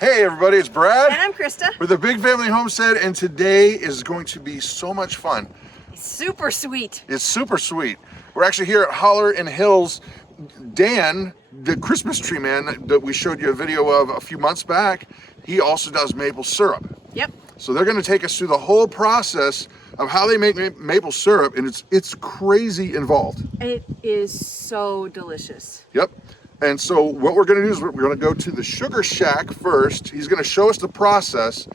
Hey everybody, it's Brad. And I'm Krista. We're the Big Family Homestead, and today is going to be so much fun. It's super sweet. It's super sweet. We're actually here at Holler and Hills. Dan, the Christmas tree man that we showed you a video of a few months back, he also does maple syrup. Yep. So they're going to take us through the whole process of how they make maple syrup, and it's crazy involved. It is so delicious. Yep. And so what we're going to do is we're going to go to the sugar shack first. He's going to show us the process.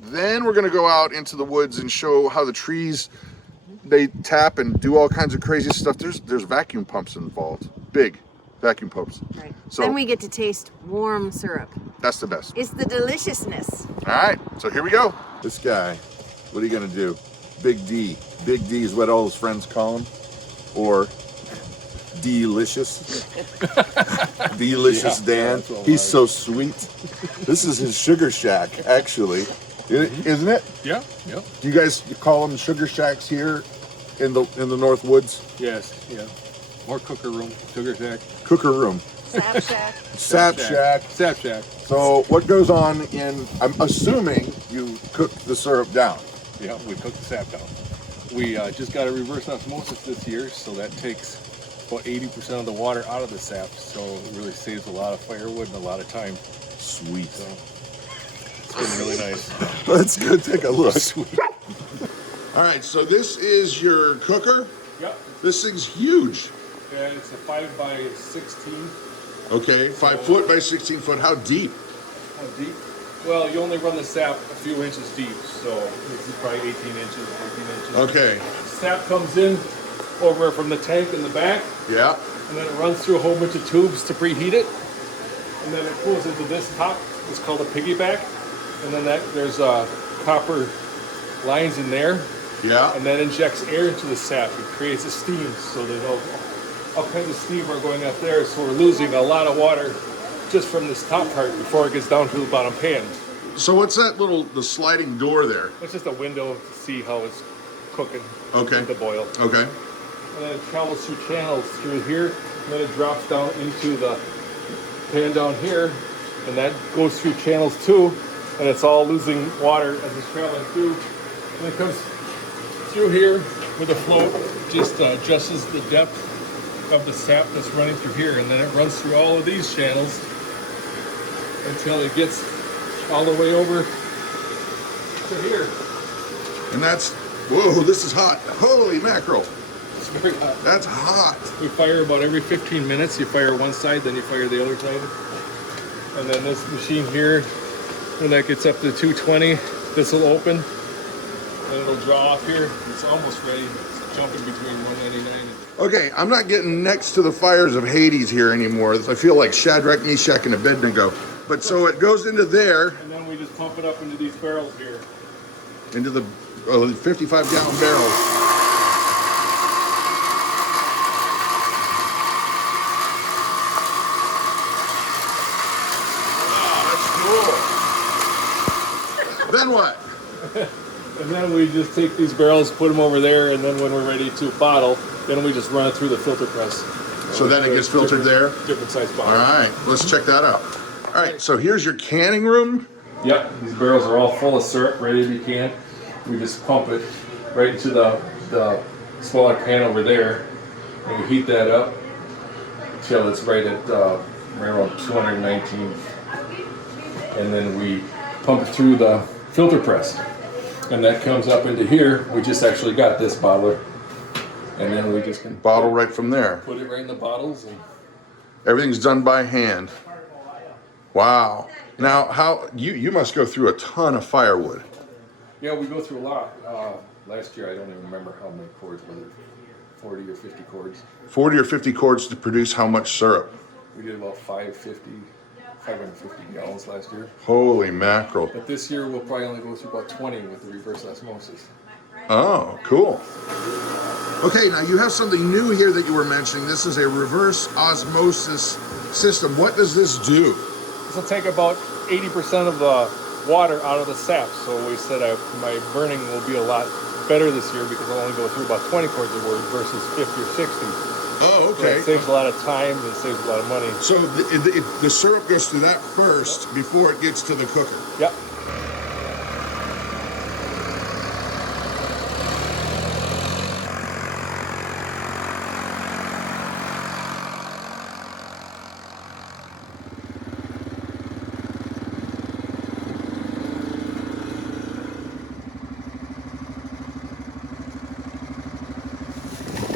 Then we're going to go out into the woods and show how the trees, they tap and do all kinds of crazy stuff. There's vacuum pumps involved. Big vacuum pumps. Right. So then we get to taste warm syrup. that's the best. It's the deliciousness. All right. So here we go. This guy, what are you going to do? Big D. Big D is what all his friends call him. Or Delicious. Delicious Dan. He's so sweet. This is his sugar shack, actually. Isn't it? Yeah, yeah. You guys call them sugar shacks here in the North Woods? Yes, yeah. Or cooker room, sugar shack. Cooker room. Sap shack. Sap shack. Sap shack. So what goes on in, I'm assuming you cook the syrup down. Yeah, we cook the sap down. We just got a reverse osmosis this year, so that takes about 80% of the water out of the sap, so it really saves a lot of firewood and a lot of time. Sweet. So it's been really nice. Let's go take a look. Sweet. All right, so this is your cooker. Yep. This thing's huge. And it's a 5 by 16. Okay, 5 foot by 16 foot. How deep? How deep? Well, you only run the sap a few inches deep, so this is probably 18 inches, 14 inches. Okay. Sap comes in over from the tank in the back, Yeah. and then it runs through a whole bunch of tubes to preheat it, and then it goes into this top. It's called a piggyback, and then there's copper lines in there, Yeah. and that injects air into the sap. It creates a steam, so there's all kinds of steam are going up there, so we're losing a lot of water just from this top part before it gets down to the bottom pan. So what's that the sliding door there? It's just a window to see how it's cooking. Okay. The boil. Okay. And then it travels through channels through here, and then it drops down into the pan down here, and that goes through channels too, and it's all losing water as it's traveling through. And it comes through here with a float, just adjusts the depth of the sap that's running through here, and then it runs through all of these channels until it gets all the way over to here. And that's, whoa, this is hot. Holy mackerel. It's very hot. That's hot. We fire about every 15 minutes. You fire one side, then you fire the other side. And then this machine here, when that gets up to 220, this will open, and it'll draw off here. It's almost ready. It's jumping between 199 and... Okay, I'm not getting next to the fires of Hades here anymore. I feel like Shadrach, Meshach, and Abednego. But so it goes into there. And then we just pump it up into these barrels here. Into the 55-gallon barrels. Oh, that's cool. Then what? And then we just take these barrels, put them over there, and then when we're ready to bottle, then we just run it through the filter press. So then it gets filtered there? Different size bottles. All right, let's check that out. All right, so here's your canning room. Yep, these barrels are all full of syrup, ready to be canned. We just pump it right into the smaller pan over there, and we heat that up until it's right at right around 219. And then we pump it through the filter press. And that comes up into here. We just actually got this bottler. And then we just can Bottle right from there. put it right in the bottles. And Everything's done by hand. Wow. Now, how you must go through a ton of firewood. yeah, we go through a lot. Last year, I don't even remember how many cords, whether 40 or 50 cords. 40 or 50 cords to produce how much syrup? We did about 550 gallons last year. Holy mackerel. But this year, we'll probably only go through about 20 with the reverse osmosis. Oh, cool. Okay, now you have something new here that you were mentioning. This is a reverse osmosis system. What does this do? This will take about 80% of the water out of the sap. So we said my burning will be a lot better this year because I'll only go through about 20 cords a word versus 50 or 60. Oh, So it saves a lot of time and it saves a lot of money. So the syrup goes to that first before it gets to the cooker. Yep.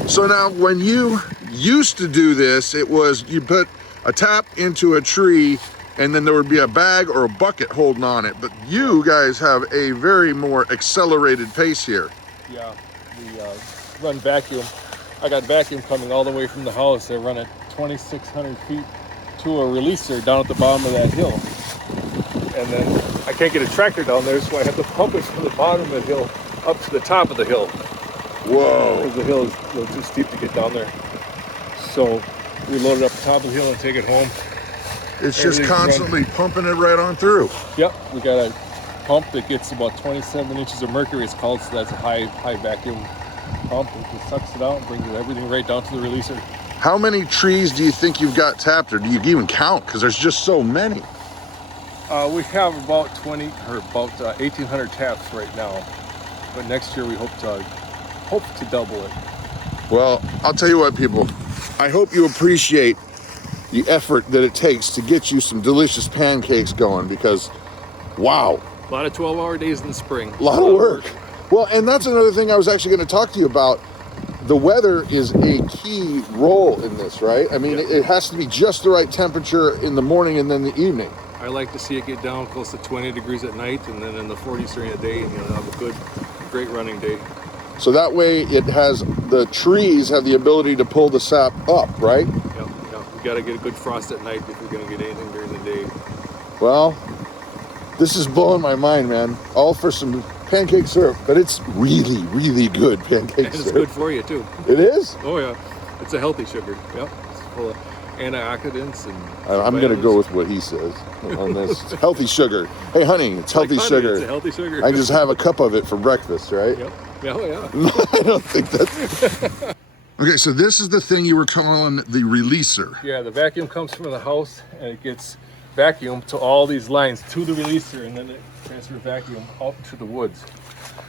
So now when you used to do this, it was you put a tap into a tree and then there would be a bag or a bucket holding on it. But you guys have a very more accelerated pace here. Yeah, we run vacuum. I got vacuum coming all the way from the house. I run it 2,600 feet to a releaser down at the bottom of that hill. And then I can't get a tractor down there, so I have to pump it from the bottom of the hill up to the top of the hill. Whoa. Because the hill is a little too steep to get down there. So we load it up the top of the hill and take it home. It's just constantly pumping it right on through. Yep, we got a pump that gets about 27 inches of mercury, it's called, so that's a high vacuum pump. It just sucks it out and brings everything right down to the releaser. How many trees do you think you've got tapped, or do you even count? Because there's just so many. We have about 1,800 taps right now, but next year we hope to double it. Well, I'll tell you what, people. I hope you appreciate the effort that it takes to get you some delicious pancakes going, because, wow. A lot of 12-hour days in the spring. A lot of work. Well, and that's another thing I was actually going to talk to you about. The weather is a key role in this, right? I mean, it has to be just the right temperature in the morning and then the evening. I like to see it get down close to 20 degrees at night and then in the 40s during the day, and you'll have a great running day. So that way it has, the trees have the ability to pull the sap up, right? Yep. We got to get a good frost at night if we're going to get anything during the day. Well, this is blowing my mind, man. All for some pancake syrup, but it's really, really good pancake And it's syrup. good for you too. It is? Oh yeah, it's a healthy sugar. Yep, it's full of antioxidants and. I'm going to go with what he says on this. It's healthy sugar. Hey, honey, it's healthy sugar. It's a healthy sugar. I just have a cup of it for breakfast, right? Yep. Oh yeah. No, I don't think that's... Okay, so this is the thing you were calling the releaser. Yeah, the vacuum comes from the house and it gets vacuumed to all these lines to the releaser, and then it transfers vacuum out to the woods,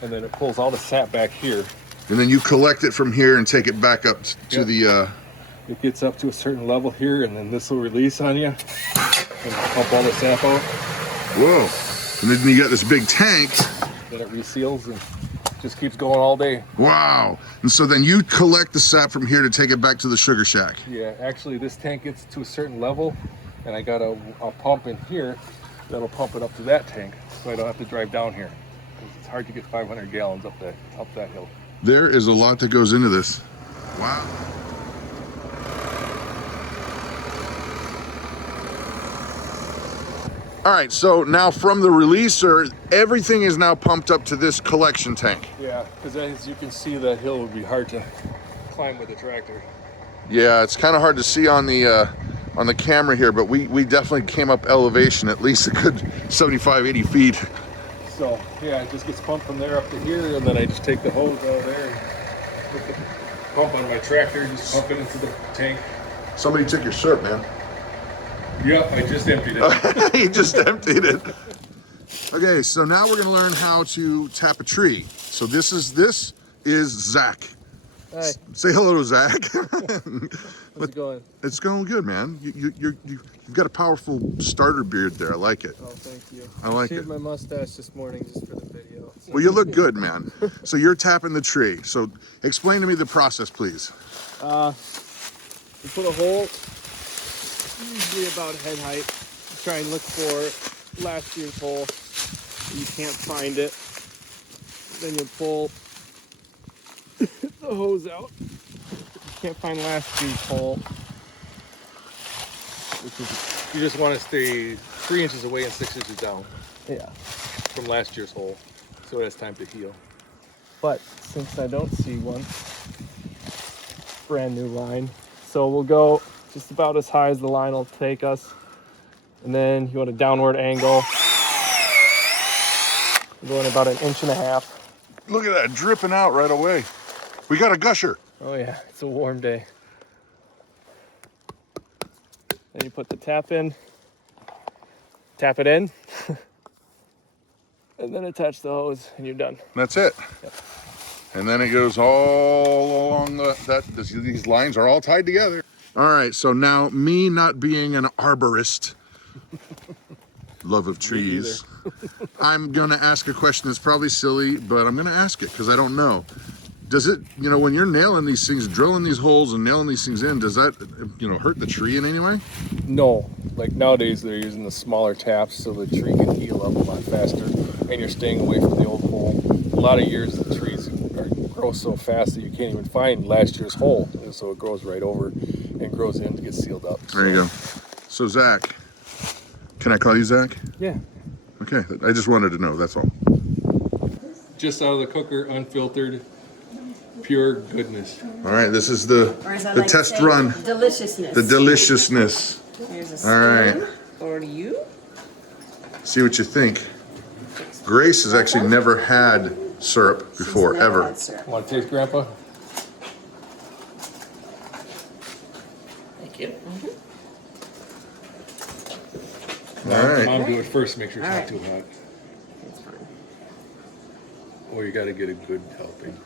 and then it pulls all the sap back here. And then you collect it from here and take it back up to the... It gets up to a certain level here, and then this will release on you and pump all the sap out. Whoa. And then you got this big tank. Then it reseals and just keeps going all day. Wow. And so then you collect the sap from here to take it back to the sugar shack. Yeah, actually this tank gets to a certain level, and I got a pump in here that'll pump it up to that tank, so I don't have to drive down here, because it's hard to get 500 gallons up that hill. There is a lot that goes into this. Wow. All right, so now from the releaser, everything is now pumped up to this collection tank. Yeah, because as you can see, that hill would be hard to climb with a tractor. Yeah, it's kind of hard to see on the camera here, but we definitely came up elevation at least a good 75, 80 feet. So yeah, it just gets pumped from there up to here, and then I just take the hose out of there and put the pump on my tractor, just pump it into the tank. Somebody took your syrup, man. Yep, I just emptied it. He just emptied it. Okay, so now we're gonna learn how to tap a tree. So this is Zach. Hi. Say hello to Zach. How's it going? It's going good, man. You've got a powerful starter beard there. I like it. Oh, thank you. I like shaved it. my mustache this morning just for the video. Well, you look good, man. So you're tapping the tree. So explain to me the process, please. You put a hole, usually about head height. Try and look for last year's hole. You can't find it. Then you pull the hose out. You can't find last year's hole. Which is, you just want to stay 3 inches away and 6 inches down Yeah. from last year's hole, so it has time to heal. But since I don't see one, brand new line. So we'll go just about as high as the line will take us. And then you want a downward angle. We're going about 1.5 inches. Look at that dripping out right away. We got a gusher. Oh yeah, it's a warm day. Then you put the tap in, tap it in, and then attach the hose, and you're done. That's it. Yep. And then it goes all along these lines are all tied together. All right, so now me not being an arborist, love of trees, I'm gonna ask a question that's probably silly, but I'm gonna ask it because I don't know. Does it, you know, when you're nailing these things, drilling these holes and nailing these things in, does that, you know, hurt the tree in any way? No, like nowadays they're using the smaller taps so the tree can heal up a lot faster, and you're staying away from the old hole. A lot of years the trees grow so fast that you can't even find last year's hole, and so it grows right over and grows in to get sealed up. There you go. So Zach, can I call you Zach? Yeah. Okay, I just wanted to know, that's all. Just out of the cooker, unfiltered, pure goodness. All right, this is the test run. Deliciousness. The deliciousness. Here's a spoon All right. for you. See what you think. Grace has actually never had syrup before, She's never ever. had syrup. Want to taste, Grandpa? Thank you. All right. Mom, do it first. Make sure it's All not too hot. It's fine. Or you got to get a good helping.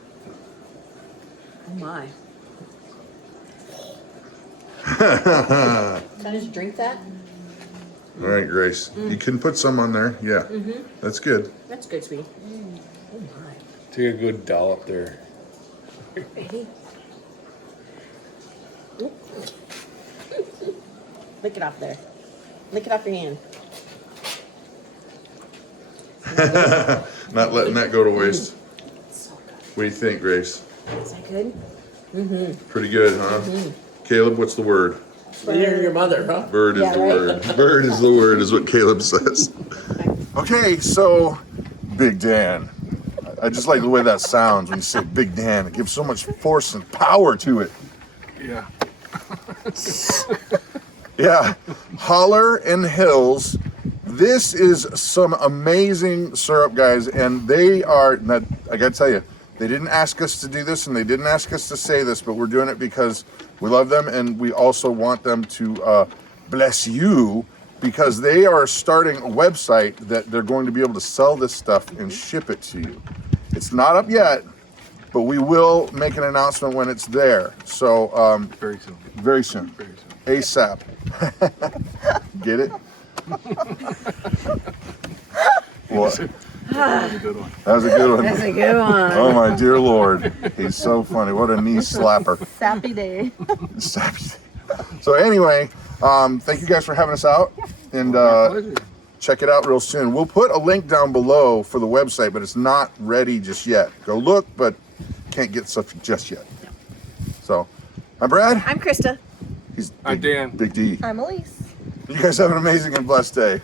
Oh my. Can I just drink that? All right, Grace. You can put some on there. Yeah, that's good. That's good, sweetie. Oh my. Take a good dollop there. Baby. Lick it off there. Lick it off your hand. Not letting that go to waste. So good. What do you think, Grace? Is that good? Pretty good, huh? Caleb, what's the word? You're your mother, huh? Bird is Yeah, the right. word. Bird is the word, is what Caleb says. Okay, so Big Dan. I just like the way that sounds when you say Big Dan. It gives so much force and power to it. Yeah. Yeah, Holler and Hills. This is some amazing syrup, guys, and they are, not, I gotta tell you, they didn't ask us to do this and they didn't ask us to say this, but we're doing it because we love them and we also want them to bless you, because they are starting a website that they're going to be able to sell this stuff and ship it to you. It's not up yet, but we will make an announcement when it's there. So Very soon. very soon. Very soon. ASAP. Get it? What? That was a good one. That was a good one. That's a good one. Oh my dear Lord. He's so funny. What a knee slapper. Sappy day. So anyway, thank you guys for having us out. And Pleasure. check it out real soon. We'll put a link down below for the website, but it's not ready just yet. Go look, but can't get stuff just yet. So, I'm Brad. I'm Krista. He's I'm Dan. Big D. I'm Elise. You guys have an amazing and blessed day.